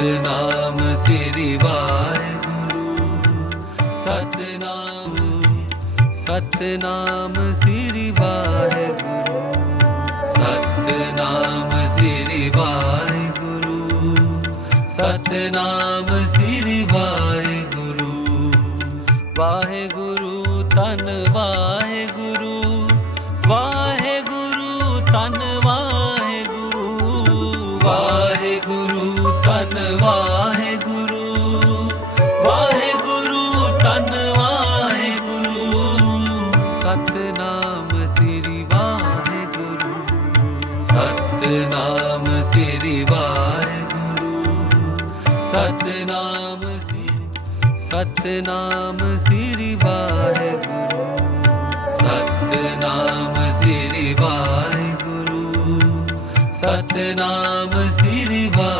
ਸਤਨਾਮ ਸ੍ਰੀ ਵਾਹਿਗੁਰੂ ਸਤਨਾਮ ਸਤਨਾਮ ਸ੍ਰੀ ਵਾਹਿਗੁਰੂ ਸਤਨਾਮ ਸ੍ਰੀ ਵਾਹਿਗੁਰੂ ਸਤਨਾਮ ਸ੍ਰੀ ਵਾਹਿਗੁਰੂ ਵਾਹਿਗੁਰੂ ਤਨ ਵਾਹਿਗੁਰੂ ਧੰਨ ਵਾਹਿਗੁਰੂ ਵਾਹਿਗੁਰੂ ਧੰਨ ਵਾਹਿਗੁਰੂ ਸਤਨਾਮ ਸ੍ਰੀ ਵਾਹਿਗੁਰੂ ਸਤਨਾਮ ਸ੍ਰੀ ਵਾਹਿਗੁਰੂ ਸਤਨਾਮ ਸਤਨਾਮ ਸ੍ਰੀ ਵਾਹਿਗੁਰੂ ਸਤਨਾਮ ਸ੍ਰੀ ਵਾਹਿਗੁਰੂ ਸਤਨਾਮ ਸ੍ਰੀ ਵਾਹਿਗੁਰੂ